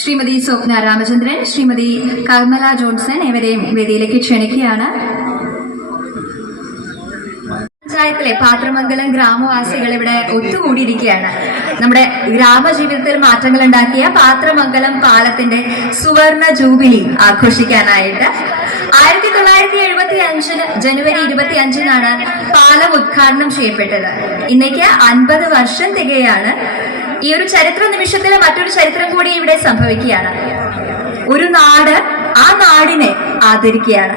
ശ്രീമതി സ്വപ്ന രാമചന്ദ്രൻ ശ്രീമതി കർമ്മല ജോൺസൺ ഇവരെയും വേദിയിലേക്ക് ക്ഷണിക്കുകയാണ്. പഞ്ചായത്തിലെ പാത്രമംഗലം ഗ്രാമവാസികൾ ഇവിടെ ഒത്തുകൂടിയിരിക്കുകയാണ്. നമ്മുടെ ഗ്രാമജീവിതത്തിൽ മാറ്റങ്ങൾ ഉണ്ടാക്കിയ പാത്രമംഗലം പാലത്തിന്റെ സുവർണ ജൂബിലി ആഘോഷിക്കാനായിട്ട് ആയിരത്തി തൊള്ളായിരത്തി എഴുപത്തി അഞ്ചിന് ജനുവരി ഇരുപത്തി അഞ്ചിനാണ് പാലം ഉദ്ഘാടനം ചെയ്യപ്പെട്ടത്. ഇന്നേക്ക് അൻപത് വർഷം തികയാണ് ഈ ഒരു ചരിത്ര നിമിഷത്തിലെ മറ്റൊരു ചരിത്രം കൂടി ഇവിടെ സംഭവിക്കുകയാണ്. ഒരു നാട് ആ നാടിനെ ആദരിക്കുകയാണ്.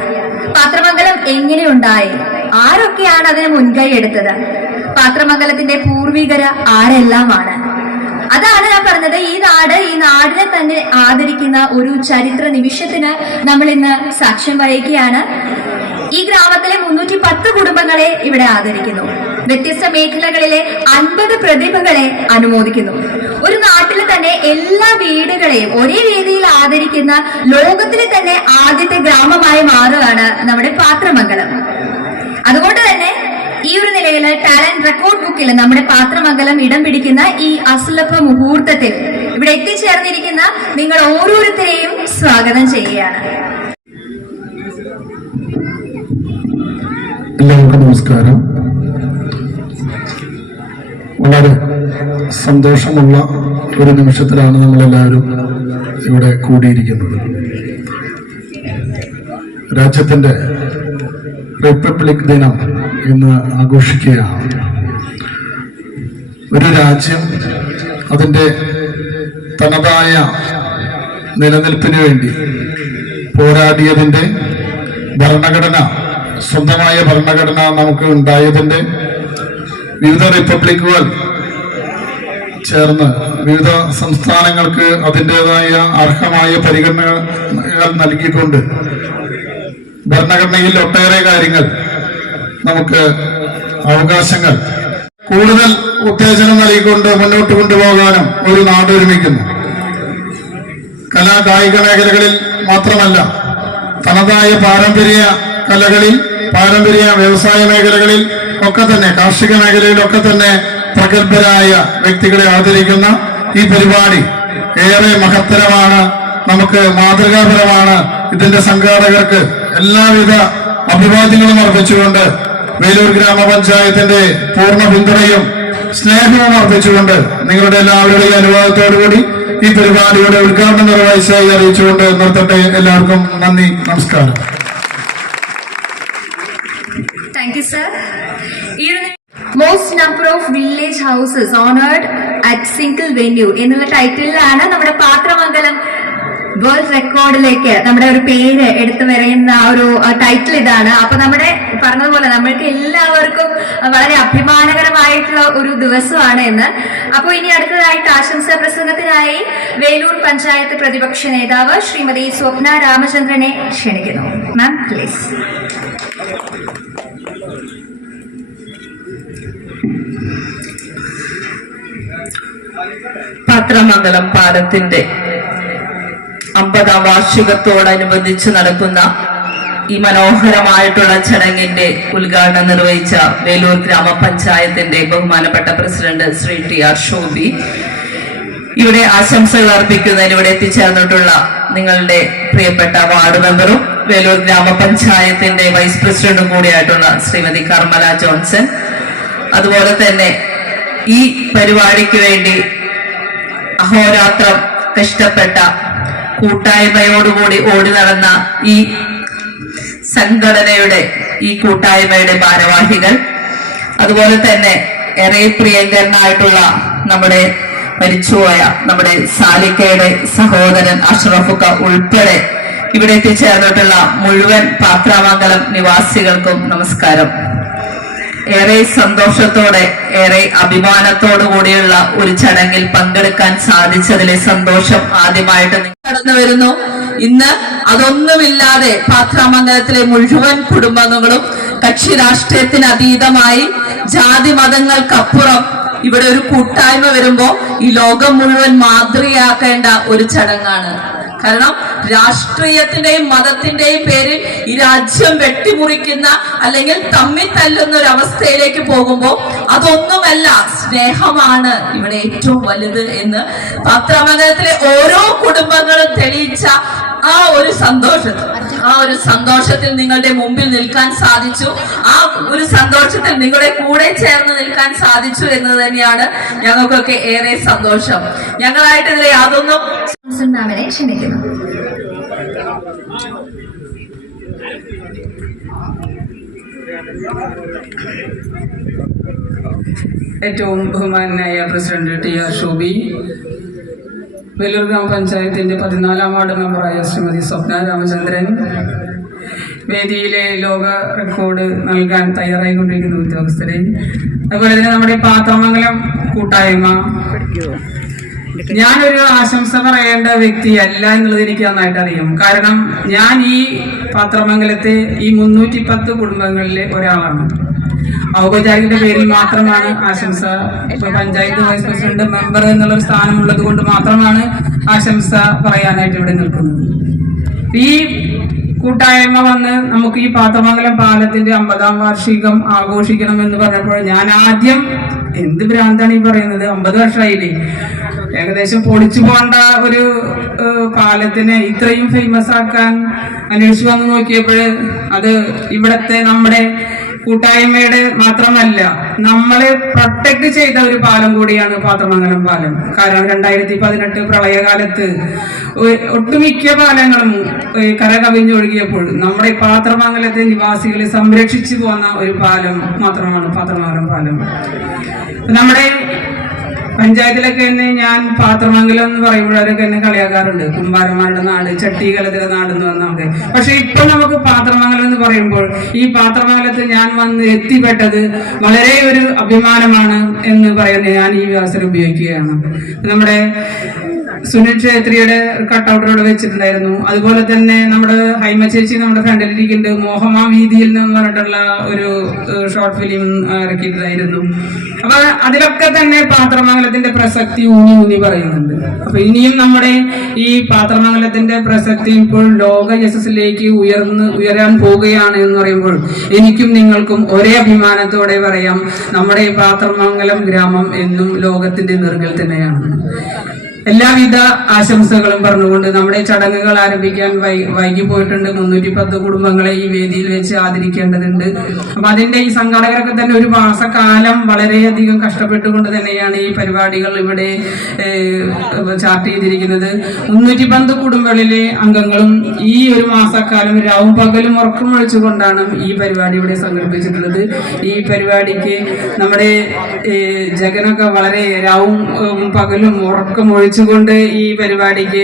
പാത്രമംഗലം എങ്ങനെ ഉണ്ടായി ആരൊക്കെയാണ് അതിന് മുൻകൈ എടുത്തത്? പാത്രമംഗലത്തിന്റെ പൂർവികര ആരെല്ലാമാണ്? അതാണ് ഞാൻ പറഞ്ഞത്. ഈ നാട് ഈ നാടിനെ തന്നെ ആദരിക്കുന്ന ഒരു ചരിത്ര നിമിഷത്തിന് നമ്മൾ ഇന്ന് സാക്ഷ്യം വഹിക്കുകയാണ്. ഈ ഗ്രാമത്തിലെ മുന്നൂറ്റി പത്ത് കുടുംബങ്ങളെ ഇവിടെ ആദരിക്കുന്നു. വ്യത്യസ്ത മേഖലകളിലെ അൻപത് പ്രതിഭകളെ അനുമോദിക്കുന്നു. ഒരു നാട്ടിൽ തന്നെ എല്ലാ വീടുകളെയും ഒരേ രീതിയിൽ ആദരിക്കുന്ന ലോകത്തിലെ തന്നെ ആദ്യത്തെ ഗ്രാമമായി മാറുകയാണ് നമ്മുടെ പാത്രമംഗലം. അതുകൊണ്ട് തന്നെ ഈ ഒരു നിലയിൽ ടാലന്റ് റെക്കോർഡ് ബുക്കിൽ നമ്മുടെ പാത്രമംഗലം ഇടം പിടിക്കുന്ന ഈ അസുലഭ മുഹൂർത്തത്തിൽ ഇവിടെ എത്തിച്ചേർന്നിരിക്കുന്ന നിങ്ങൾ ഓരോരുത്തരെയും സ്വാഗതം ചെയ്യുകയാണ്. എല്ലാവർക്കും നമസ്കാരം. വളരെ സന്തോഷമുള്ള ഒരു നിമിഷത്തിലാണ് നമ്മളെല്ലാവരും ഇവിടെ കൂടിയിരിക്കുന്നത്. രാജ്യത്തിന്റെ റിപ്പബ്ലിക് ദിനം ഇന്ന് ആഘോഷിക്കുകയാണ്. ഒരു രാജ്യം അതിന്റെ തനതായ നിലനിൽപ്പിന് വേണ്ടി പോരാടിയതിന്റെ ഭരണഘടന സ്വന്തമായ ഭരണഘടന നമുക്ക് ഉണ്ടായതിന്റെ വിവിധ റിപ്പബ്ലിക്കുകൾ ചേർന്ന് വിവിധ സംസ്ഥാനങ്ങൾക്ക് അതിന്റെതായ അർഹമായ പരിഗണനകൾ നൽകിക്കൊണ്ട് ഭരണഘടനയിൽ ഒട്ടേറെ കാര്യങ്ങൾ നമുക്ക് അവകാശങ്ങൾ. കൂടുതൽ ഉത്തേജനം നൽകിക്കൊണ്ട് മുന്നോട്ട് കൊണ്ടുപോകാനും ഒരു നാട് ഒരുമിക്കുന്നു. മേഖലകളിൽ മാത്രമല്ല തനതായ പാരമ്പര്യ കലകളിൽ പാരമ്പര്യ വ്യവസായ മേഖലകളിൽ ഒക്കെ തന്നെ കാർഷിക മേഖലയിലൊക്കെ തന്നെ പ്രഗത്ഭരായ വ്യക്തികളെ ആദരിക്കുന്ന ഈ പരിപാടി ഏറെ മഹത്തരമാണ്. നമുക്ക് മാതൃകാപരമാണ്. ഇതിന്റെ സംഘാടകർക്ക് എല്ലാവിധ അഭിവാദ്യങ്ങളും അർപ്പിച്ചുകൊണ്ട് വേലൂർ ഗ്രാമപഞ്ചായത്തിന്റെ പൂർണ പിന്തുണയും സ്നേഹവും അർപ്പിച്ചുകൊണ്ട് നിങ്ങളുടെ എല്ലാവരുടെയും അനുവാദത്തോടുകൂടി ഈ പരിപാടിയുടെ ഉദ്ഘാടനം നിർവഹിച്ചായി അറിയിച്ചുകൊണ്ട് നിർത്തട്ടെ. എല്ലാവർക്കും നന്ദി നമസ്കാരം. Thank you sir most number of village houses honoured at single venue എന്നുള്ള ടൈറ്റിലാണ് നമ്മുടെ പാത്രമംഗലം വേൾഡ് റെക്കോർഡിലേക്ക് നമ്മുടെ ഒരു പേര് എടുത്തു വരയുന്ന ഒരു ടൈറ്റിൽ ഇതാണ്. അപ്പൊ നമ്മുടെ പറഞ്ഞതുപോലെ നമ്മൾക്ക് എല്ലാവർക്കും വളരെ അഭിമാനകരമായിട്ടുള്ള ഒരു ദിവസമാണ് എന്ന് അപ്പോൾ ഇനി അടുത്തതായിട്ട് ആശംസാ പ്രസംഗത്തിനായി വേലൂർ പഞ്ചായത്ത് പ്രതിപക്ഷ നേതാവ് ശ്രീമതി സ്വപ്ന രാമചന്ദ്രനെ ക്ഷണിക്കുന്നു. മാം പ്ലീസ് പാത്രമംഗലം പാലത്തിന്റെ അമ്പതാം വാർഷികത്തോടനുബന്ധിച്ച് നടക്കുന്ന ഈ മനോഹരമായിട്ടുള്ള ചടങ്ങിന്റെ ഉദ്ഘാടനം നിർവഹിച്ച വേലൂർ ഗ്രാമപഞ്ചായത്തിന്റെ ബഹുമാനപ്പെട്ട president Shri T R Shobi ഇവിടെ ആശംസകൾ അർപ്പിക്കുന്നതിന് ഇവിടെ എത്തിച്ചേർന്നിട്ടുള്ള നിങ്ങളുടെ പ്രിയപ്പെട്ട വാർഡ് മെമ്പറും വേലൂർ ഗ്രാമപഞ്ചായത്തിന്റെ വൈസ് പ്രസിഡന്റും കൂടിയായിട്ടുള്ള ശ്രീമതി കർമ്മല ജോൺസൺ. അതുപോലെ തന്നെ ഈ പരിപാടിക്ക് വേണ്ടി അഹോരാത്രം കഷ്ടപ്പെട്ട കൂട്ടായ്മയോടുകൂടി ഓടി നടന്ന ഈ സംഘടനയുടെ ഈ കൂട്ടായ്മയുടെ ഭാരവാഹികൾ അതുപോലെ തന്നെ ഏറെ പ്രിയങ്കരനായിട്ടുള്ള നമ്മുടെ മരിച്ചുപോയ നമ്മുടെ സാലിക്കയുടെ സഹോദരൻ അഷ്റഫുക്ക ഉൾപ്പെടെ ഇവിടെ എത്തിച്ചേർന്നിട്ടുള്ള മുഴുവൻ പാത്രാമംഗലം നിവാസികൾക്കും നമസ്കാരം. ഏറെ സന്തോഷത്തോടെ ഏറെ അഭിമാനത്തോടു കൂടിയുള്ള ഒരു ചടങ്ങിൽ പങ്കെടുക്കാൻ സാധിച്ചതിലെ സന്തോഷം ആദ്യമായിട്ട് കടന്നു വരുന്നു. ഇന്ന് അതൊന്നുമില്ലാതെ പാത്രാമംഗലത്തിലെ മുഴുവൻ കുടുംബാംഗങ്ങളും കക്ഷി രാഷ്ട്രീയത്തിന് അതീതമായി ജാതി മതങ്ങൾക്കപ്പുറം ഇവിടെ ഒരു കൂട്ടായ്മ വരുമ്പോ ഈ ലോകം മുഴുവൻ മാതൃകയാക്കേണ്ട ഒരു ചടങ്ങാണ്. കാരണം രാഷ്ട്രീയത്തിന്റെയും മതത്തിന്റെയും പേരിൽ ഈ രാജ്യം വെട്ടിമുറിക്കുന്ന അല്ലെങ്കിൽ തമ്മിൽ തല്ലുന്ന ഒരു അവസ്ഥയിലേക്ക് പോകുമ്പോൾ അതൊന്നുമല്ല സ്നേഹമാണ് ഇവിടെ ഏറ്റവും വലുത് എന്ന്. പത്രമംഗലത്തിലെ ഓരോ കുടുംബങ്ങളും തെളിയിച്ച ആ ഒരു സന്തോഷത്തിൽ ആ ഒരു സന്തോഷത്തിൽ നിങ്ങളുടെ മുമ്പിൽ നിൽക്കാൻ സാധിച്ചു. ആ ഒരു സന്തോഷത്തിൽ നിങ്ങളുടെ കൂടെ ചേർന്ന് നിൽക്കാൻ സാധിച്ചു എന്ന് തന്നെയാണ് ഞങ്ങൾക്കൊക്കെ ഏറെ സന്തോഷം. ഞങ്ങളായിട്ട് ഇതിലെ യാതൊന്നും മാമിനെ ക്ഷണിക്കുന്നു. ഏറ്റവും ബഹുമാനായ president T R Shobi Vellur ഗ്രാമപഞ്ചായത്തിന്റെ പതിനാലാം വാർഡ് മെമ്പറായ ശ്രീമതി സ്വപ്ന രാമചന്ദ്രൻ വേദിയിലെ ലോക റെക്കോർഡ് നൽകാൻ തയ്യാറായിക്കൊണ്ടിരിക്കുന്ന ഉദ്യോഗസ്ഥരെ അതുപോലെ തന്നെ നമ്മുടെ പാത്രമംഗലം കൂട്ടായ്മ. ഞാനൊരു ആശംസ പറയേണ്ട വ്യക്തിയല്ല എന്നുള്ളത് എനിക്ക് നന്നായിട്ട് അറിയാം. കാരണം ഞാൻ ഈ പാത്രമംഗലത്തെ ഈ മുന്നൂറ്റി പത്ത് കുടുംബങ്ങളിലെ ഒരാളാണ്. ഔപചാരികയുടെ പേരിൽ മാത്രമാണ് ആശംസ. ഇപ്പൊ പഞ്ചായത്ത് വൈസ് പ്രസിഡന്റ് മെമ്പർ എന്നുള്ള ഒരു സ്ഥാനമുള്ളത് കൊണ്ട് മാത്രമാണ് ആശംസ പറയാനായിട്ട് ഇവിടെ നിൽക്കുന്നത്. ഈ കൂട്ടായ്മ വന്ന് നമുക്ക് ഈ പാത്രമംഗലം പാലത്തിന്റെ അമ്പതാം വാർഷികം ആഘോഷിക്കണം എന്ന് പറഞ്ഞപ്പോൾ ഞാൻ ആദ്യം എന്ത് ഭ്രാന്താണ് ഈ പറയുന്നത്? അമ്പത് വർഷമായില്ലേ ഏകദേശം പൊളിച്ചു പോണ്ട ഒരു പാലത്തിനെ ഇത്രയും ഫേമസ് ആക്കാൻ അന്വേഷിച്ചു വന്ന് നോക്കിയപ്പോൾ അത് ഇവിടത്തെ നമ്മുടെ കൂട്ടായ്മയുടെ മാത്രമല്ല നമ്മളെ പ്രൊട്ടക്ട് ചെയ്ത ഒരു പാലം കൂടിയാണ് പാത്രമംഗലം പാലം. കാരണം രണ്ടായിരത്തി പതിനെട്ട് പ്രളയകാലത്ത് ഒട്ടുമിക്ക പാലങ്ങളും കര കവിഞ്ഞൊഴുകിയപ്പോൾ നമ്മുടെ പാത്രമംഗലത്തെ നിവാസികളെ സംരക്ഷിച്ചു പോന്ന ഒരു പാലം മാത്രമാണ് പാത്രമംഗലം പാലം. നമ്മുടെ പഞ്ചായത്തിലൊക്കെ തന്നെ ഞാൻ പാത്രമംഗലം എന്ന് പറയുമ്പോൾ അവരൊക്കെ എന്നെ കളിയാക്കാറുണ്ട്. കുമ്പാരന്മാരുടെ നാട് ചട്ടി കലത്തിലെ നാട് എന്ന് പറഞ്ഞൊക്കെ പക്ഷെ ഇപ്പൊ നമുക്ക് പാത്രമംഗലം എന്ന് പറയുമ്പോൾ ഈ പാത്രമംഗലത്ത് ഞാൻ വന്ന് എത്തിപ്പെട്ടത് വളരെ ഒരു അഭിമാനമാണ് എന്ന് പറയുന്നത് ഞാൻ ഈ അവസരം ഉപയോഗിക്കുകയാണ്. നമ്മുടെ സുനിൽ ഛേത്രിയുടെ കട്ടൗട്ടോട് വെച്ചിട്ടുണ്ടായിരുന്നു. അതുപോലെ തന്നെ നമ്മുടെ ഹൈമ ചേച്ചി നമ്മുടെ ഫ്രണ്ടിലിരിക്കുന്നുണ്ട് മോഹമ വീതിയിൽ നിന്ന് പറഞ്ഞിട്ടുള്ള ഒരു ഷോർട്ട് ഫിലിം ഇറക്കിയിട്ടുണ്ടായിരുന്നു. അപ്പൊ അതിലൊക്കെ തന്നെ പാത്രമംഗലത്തിന്റെ പ്രസക്തി ഊന്നി ഊന്നി പറയുന്നുണ്ട്. അപ്പൊ ഇനിയും നമ്മുടെ ഈ പാത്രമംഗലത്തിന്റെ പ്രസക്തി ഇപ്പോൾ ലോക യശസ്സിലേക്ക് ഉയർന്ന് ഉയരാൻ പോവുകയാണ് എന്ന് പറയുമ്പോൾ എനിക്കും നിങ്ങൾക്കും ഒരേ അഭിമാനത്തോടെ പറയാം നമ്മുടെ ഈ പാത്രമംഗലം ഗ്രാമം എന്നും ലോകത്തിന്റെ നെറുകൽ തന്നെയാണ്. എല്ലാവിധ ആശംസകളും പറഞ്ഞുകൊണ്ട് നമ്മുടെ ചടങ്ങുകൾ ആരംഭിക്കാൻ വൈകി പോയിട്ടുണ്ട് മുന്നൂറ്റി പത്ത് കുടുംബങ്ങളെ ഈ വേദിയിൽ വെച്ച് ആദരിക്കേണ്ടതുണ്ട്. അപ്പൊ അതിന്റെ ഈ സംഘാടകരൊക്കെ തന്നെ ഒരു മാസക്കാലം വളരെയധികം കഷ്ടപ്പെട്ടുകൊണ്ട് തന്നെയാണ് ഈ പരിപാടികൾ ഇവിടെ ചാർട്ട് ചെയ്തിരിക്കുന്നത്. മുന്നൂറ്റി പത്ത് കുടുംബങ്ങളിലെ അംഗങ്ങളും ഈ ഒരു മാസക്കാലം രാവും പകലും ഉറക്കം ഒഴിച്ചുകൊണ്ടാണ് ഈ പരിപാടി ഇവിടെ സംഘടിപ്പിച്ചിട്ടുള്ളത്. ഈ പരിപാടിക്ക് നമ്മുടെ ജഗനൊക്കെ വളരെ രാവും പകലും ഉറക്കം ഒഴിച്ചുകൊണ്ട് ഈ പരിപാടിക്ക്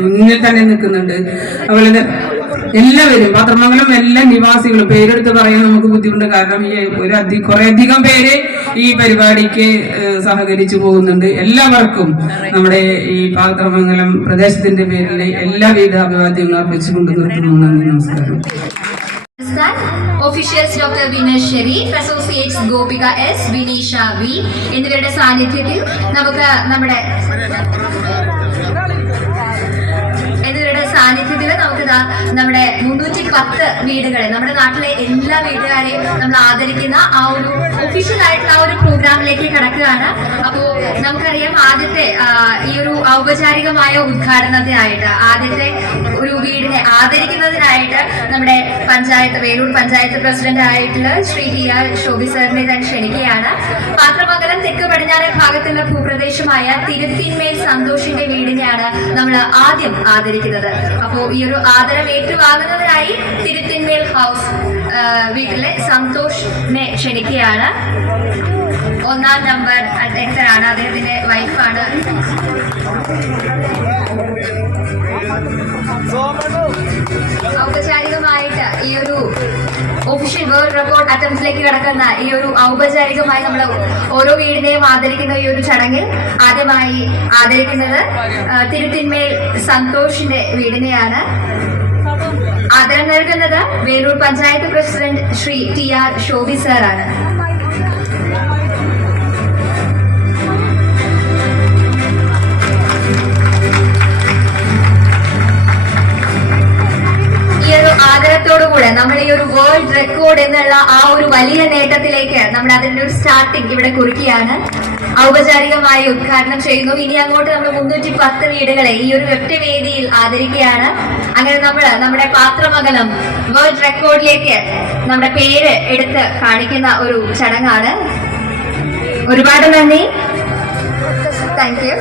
മുന്നിൽ തന്നെ നിൽക്കുന്നുണ്ട്. അതുപോലെ എല്ലാവരും പത്രമംഗലം എല്ലാ നിവാസികളും പേരെടുത്ത് പറയാൻ നമുക്ക് ബുദ്ധിമുട്ട്. കാരണം ഈ ഒരു അധി കുറെ അധികം പേര് ഈ പരിപാടിക്ക് സഹകരിച്ചു പോകുന്നുണ്ട്. എല്ലാവർക്കും നമ്മുടെ ഈ പാത്രമംഗലം പ്രദേശത്തിന്റെ പേരിൽ എല്ലാവിധ അഭിവാദ്യങ്ങളും അർപ്പിച്ചുകൊണ്ട് നിർത്തുന്നു. നന്ദി നമസ്കാരം. Officials doctor Vinesh Sharif associates Gopika S Vineesha V എന്നിവരുടെ സാന്നിധ്യത്തിൽ നമുക്ക് നമ്മുടെ എന്നിവരുടെ സാന്നിധ്യത്തിൽ നമുക്ക് നമ്മുടെ മുന്നൂറ്റി പത്ത് വീടുകളെ നമ്മുടെ നാട്ടിലെ എല്ലാ വീട്ടുകാരെയും നമ്മൾ ആദരിക്കുന്ന ആ ഒരു ഒഫീഷ്യൽ ആയിട്ടുള്ള ആ ഒരു പ്രോഗ്രാമിലേക്ക് കടക്കുകയാണ്. അപ്പോ നമുക്കറിയാം ആദ്യത്തെ ഈ ഒരു ഔപചാരികമായ ഉദ്ഘാടനത്തിനായിട്ട് ആദ്യത്തെ ഒരു വീടിനെ ആദരിക്കുന്നതിനായിട്ട് നമ്മുടെ പഞ്ചായത്ത് വേലൂർ പഞ്ചായത്ത് പ്രസിഡന്റ് ആയിട്ടുള്ള ശ്രീ ടി ആർ ശോഭി സാറിനെ ഞാൻ ക്ഷണിക്കുകയാണ്. പാത്രമംഗലം തെക്ക് പടിഞ്ഞാറൻ ഭാഗത്തുള്ള ഭൂപ്രദേശമായ തിരുത്തിന്മേൽ സന്തോഷിന്റെ വീടിനെയാണ് നമ്മൾ ആദ്യം ആദരിക്കുന്നത്. അപ്പോ ഈ ഒരു ആദരം ഏറ്റുവാങ്ങുന്നതിനായി തിരുത്തിന്മേൽ ഹൗസ് വീട്ടിലെ സന്തോഷിനെ ക്ഷണിക്കുകയാണ്. ഒന്നാം നമ്പർ അദ്ദേഹത്തിനാണ് അദ്ദേഹത്തിന്റെ വൈഫാണ്. ഔപചാരികമായിട്ട് ഈ ഒരു ഒഫീഷ്യൽ വേൾഡ് റെക്കോർഡ് അറ്റംപ്റ്റിലേക്ക് കിടക്കുന്ന ഈ ഒരു ഔപചാരികമായി നമ്മൾ ഓരോ വീടിനെയും ആദരിക്കുന്ന ഈ ഒരു ചടങ്ങിൽ ആദ്യമായി ആദരിക്കുന്നത് തിരുത്തിന്മേൽ സന്തോഷിന്റെ വീടിനെയാണ്. ആദരം നൽകുന്നത് Velur panchayat president Shri T R Shobi സാറാണ്. ആദരത്തോടുകൂടെ നമ്മൾ ഈ ഒരു വേൾഡ് റെക്കോർഡ് എന്നുള്ള ആ ഒരു വലിയ നേട്ടത്തിലേക്ക് നമ്മൾ അതിന്റെ ഒരു സ്റ്റാർട്ടിങ് ഇവിടെ കുറിക്കുകയാണ് ഔപചാരികമായി ഉദ്ഘാടനം ചെയ്യുന്നു. ഇനി അങ്ങോട്ട് നമ്മൾ മുന്നൂറ്റി പത്ത് വീടുകളെ ഈ ഒരു ഒറ്റ വേദിയിൽ ആദരിക്കുകയാണ്. അങ്ങനെ നമ്മൾ നമ്മുടെ പാത്രമകലം വേൾഡ് റെക്കോർഡിലേക്ക് നമ്മുടെ പേര് എടുത്ത് കാണിക്കുന്ന ഒരു ചടങ്ങാണ്. ഒരുപാട് നന്ദി. Thank you